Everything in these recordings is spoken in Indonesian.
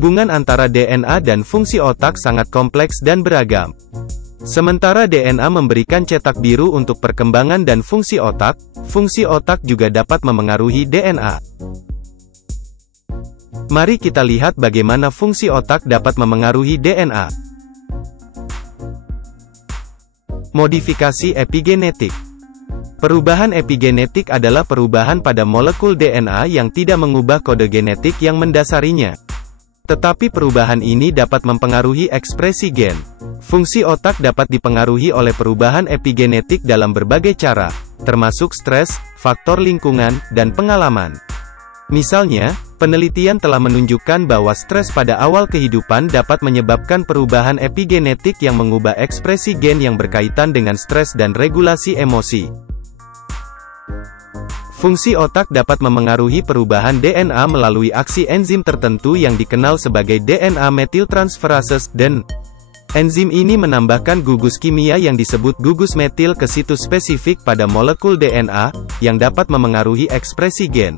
Hubungan antara DNA dan fungsi otak sangat kompleks dan beragam. Sementara DNA memberikan cetak biru untuk perkembangan dan fungsi otak juga dapat memengaruhi DNA. Mari kita lihat bagaimana fungsi otak dapat memengaruhi DNA. Modifikasi epigenetik. Perubahan epigenetik adalah perubahan pada molekul DNA yang tidak mengubah kode genetik yang mendasarinya. Tetapi perubahan ini dapat mempengaruhi ekspresi gen. Fungsi otak dapat dipengaruhi oleh perubahan epigenetik dalam berbagai cara, termasuk stres, faktor lingkungan, dan pengalaman. Misalnya, penelitian telah menunjukkan bahwa stres pada awal kehidupan dapat menyebabkan perubahan epigenetik yang mengubah ekspresi gen yang berkaitan dengan stres dan regulasi emosi. Fungsi otak dapat memengaruhi perubahan DNA melalui aksi enzim tertentu yang dikenal sebagai DNA methyltransferases (DNT). Enzim ini menambahkan gugus kimia yang disebut gugus metil ke situs spesifik pada molekul DNA, yang dapat memengaruhi ekspresi gen.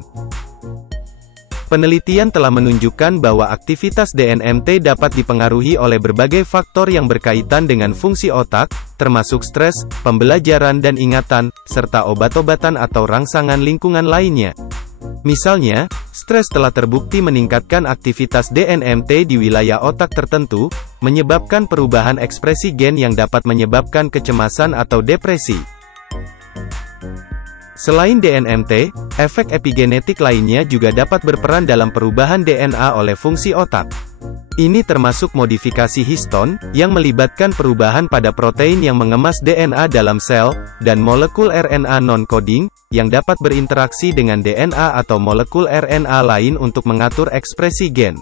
Penelitian telah menunjukkan bahwa aktivitas DNMT dapat dipengaruhi oleh berbagai faktor yang berkaitan dengan fungsi otak, termasuk stres, pembelajaran dan ingatan, serta obat-obatan atau rangsangan lingkungan lainnya. Misalnya, stres telah terbukti meningkatkan aktivitas DNMT di wilayah otak tertentu, menyebabkan perubahan ekspresi gen yang dapat menyebabkan kecemasan atau depresi. Selain DNMT, efek epigenetik lainnya juga dapat berperan dalam perubahan DNA oleh fungsi otak. Ini termasuk modifikasi histon, yang melibatkan perubahan pada protein yang mengemas DNA dalam sel, dan molekul RNA non-coding, yang dapat berinteraksi dengan DNA atau molekul RNA lain untuk mengatur ekspresi gen.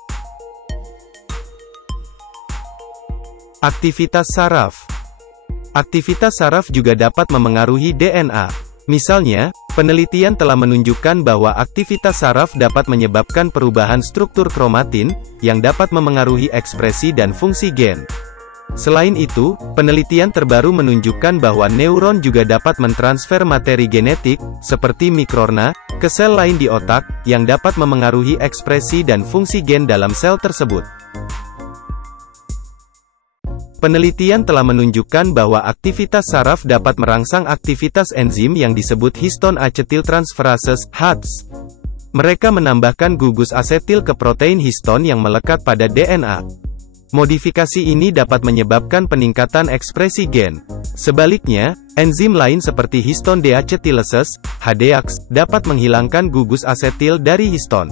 Aktivitas saraf. Aktivitas saraf juga dapat memengaruhi DNA. Misalnya, penelitian telah menunjukkan bahwa aktivitas saraf dapat menyebabkan perubahan struktur kromatin, yang dapat memengaruhi ekspresi dan fungsi gen. Selain itu, penelitian terbaru menunjukkan bahwa neuron juga dapat mentransfer materi genetik, seperti mikrorna, ke sel lain di otak, yang dapat memengaruhi ekspresi dan fungsi gen dalam sel tersebut. Penelitian telah menunjukkan bahwa aktivitas saraf dapat merangsang aktivitas enzim yang disebut histon acetyltransferases (HATS). Mereka menambahkan gugus asetil ke protein histon yang melekat pada DNA. Modifikasi ini dapat menyebabkan peningkatan ekspresi gen. Sebaliknya, enzim lain seperti histon deacetylases (HDAX) dapat menghilangkan gugus asetil dari histon.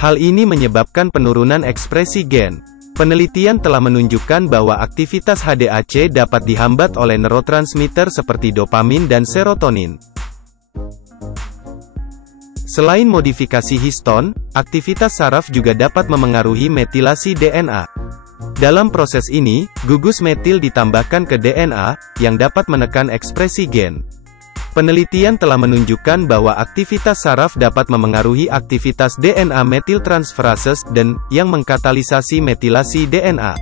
Hal ini menyebabkan penurunan ekspresi gen. Penelitian telah menunjukkan bahwa aktivitas HDAC dapat dihambat oleh neurotransmitter seperti dopamin dan serotonin. Selain modifikasi histon, aktivitas saraf juga dapat memengaruhi metilasi DNA. Dalam proses ini, gugus metil ditambahkan ke DNA, yang dapat menekan ekspresi gen. Penelitian telah menunjukkan bahwa aktivitas saraf dapat memengaruhi aktivitas DNA methyltransferases (DNT) yang mengkatalisasi metilasi DNA.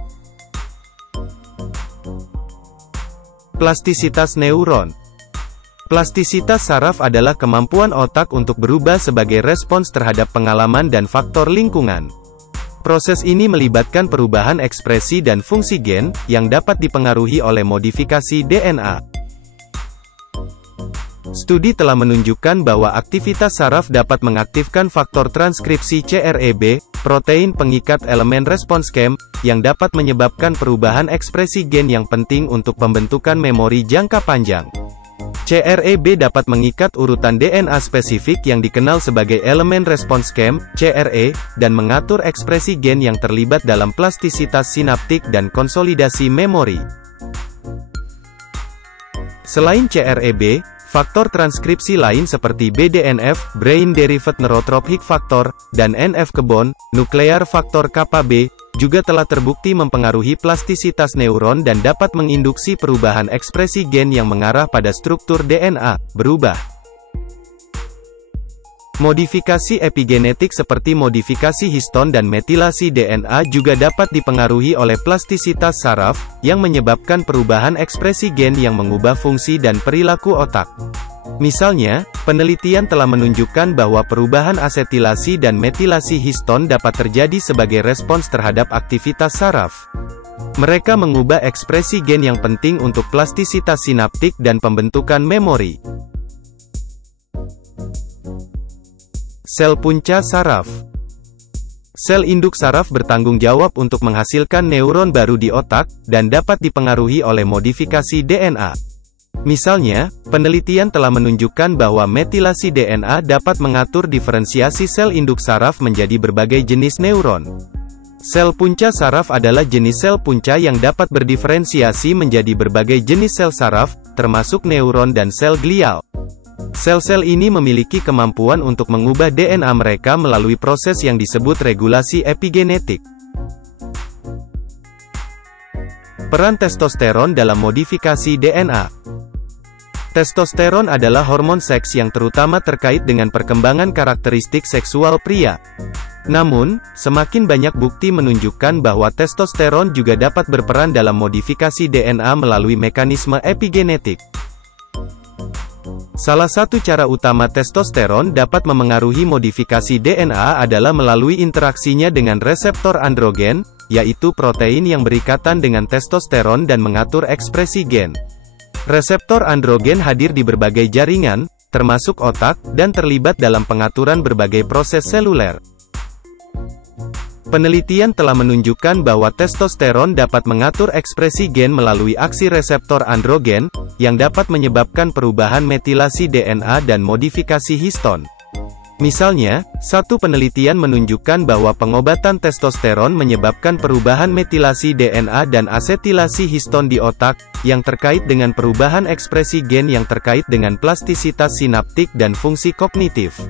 Plastisitas neuron. Plastisitas saraf adalah kemampuan otak untuk berubah sebagai respons terhadap pengalaman dan faktor lingkungan. Proses ini melibatkan perubahan ekspresi dan fungsi gen, yang dapat dipengaruhi oleh modifikasi DNA. Studi telah menunjukkan bahwa aktivitas saraf dapat mengaktifkan faktor transkripsi CREB, protein pengikat elemen respons chem, yang dapat menyebabkan perubahan ekspresi gen yang penting untuk pembentukan memori jangka panjang. CREB dapat mengikat urutan DNA spesifik yang dikenal sebagai elemen respons chem, CRE, dan mengatur ekspresi gen yang terlibat dalam plastisitas sinaptik dan konsolidasi memori. Selain CREB, faktor transkripsi lain seperti BDNF, Brain Derived Neurotrophic Factor, dan NF-kebon, Nuclear Factor Kappa-B, juga telah terbukti mempengaruhi plastisitas neuron dan dapat menginduksi perubahan ekspresi gen yang mengarah pada struktur DNA, berubah. Modifikasi epigenetik seperti modifikasi histon dan metilasi DNA juga dapat dipengaruhi oleh plastisitas saraf, yang menyebabkan perubahan ekspresi gen yang mengubah fungsi dan perilaku otak. Misalnya, penelitian telah menunjukkan bahwa perubahan asetilasi dan metilasi histon dapat terjadi sebagai respons terhadap aktivitas saraf. Mereka mengubah ekspresi gen yang penting untuk plastisitas sinaptik dan pembentukan memori. Sel punca saraf. Sel induk saraf bertanggung jawab untuk menghasilkan neuron baru di otak, dan dapat dipengaruhi oleh modifikasi DNA. Misalnya, penelitian telah menunjukkan bahwa metilasi DNA dapat mengatur diferensiasi sel induk saraf menjadi berbagai jenis neuron. Sel punca saraf adalah jenis sel punca yang dapat berdiferensiasi menjadi berbagai jenis sel saraf, termasuk neuron dan sel glial. Sel-sel ini memiliki kemampuan untuk mengubah DNA mereka melalui proses yang disebut regulasi epigenetik. Peran testosteron dalam modifikasi DNA. Testosteron adalah hormon seks yang terutama terkait dengan perkembangan karakteristik seksual pria. Namun, semakin banyak bukti menunjukkan bahwa testosteron juga dapat berperan dalam modifikasi DNA melalui mekanisme epigenetik. Salah satu cara utama testosteron dapat memengaruhi modifikasi DNA adalah melalui interaksinya dengan reseptor androgen, yaitu protein yang berikatan dengan testosteron dan mengatur ekspresi gen. Reseptor androgen hadir di berbagai jaringan, termasuk otak, dan terlibat dalam pengaturan berbagai proses seluler. Penelitian telah menunjukkan bahwa testosteron dapat mengatur ekspresi gen melalui aksi reseptor androgen, yang dapat menyebabkan perubahan metilasi DNA dan modifikasi histon. Misalnya, satu penelitian menunjukkan bahwa pengobatan testosteron menyebabkan perubahan metilasi DNA dan asetilasi histon di otak, yang terkait dengan perubahan ekspresi gen yang terkait dengan plastisitas sinaptik dan fungsi kognitif.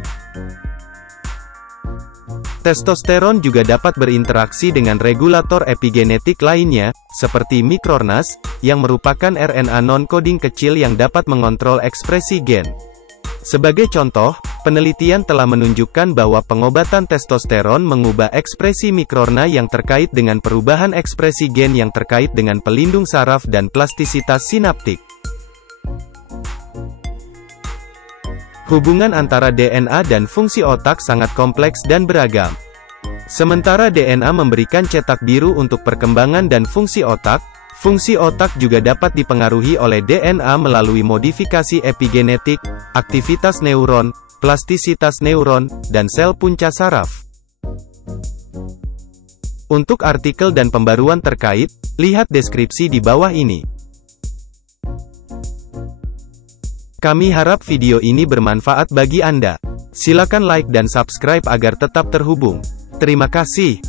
Testosteron juga dapat berinteraksi dengan regulator epigenetik lainnya, seperti mikroRNAS, yang merupakan RNA non-coding kecil yang dapat mengontrol ekspresi gen. Sebagai contoh, penelitian telah menunjukkan bahwa pengobatan testosteron mengubah ekspresi mikroRNA yang terkait dengan perubahan ekspresi gen yang terkait dengan pelindung saraf dan plastisitas sinaptik. Hubungan antara DNA dan fungsi otak sangat kompleks dan beragam. Sementara DNA memberikan cetak biru untuk perkembangan dan fungsi otak juga dapat dipengaruhi oleh DNA melalui modifikasi epigenetik, aktivitas neuron, plastisitas neuron, dan sel punca saraf. Untuk artikel dan pembaruan terkait, lihat deskripsi di bawah ini. Kami harap video ini bermanfaat bagi Anda. Silakan like dan subscribe agar tetap terhubung. Terima kasih.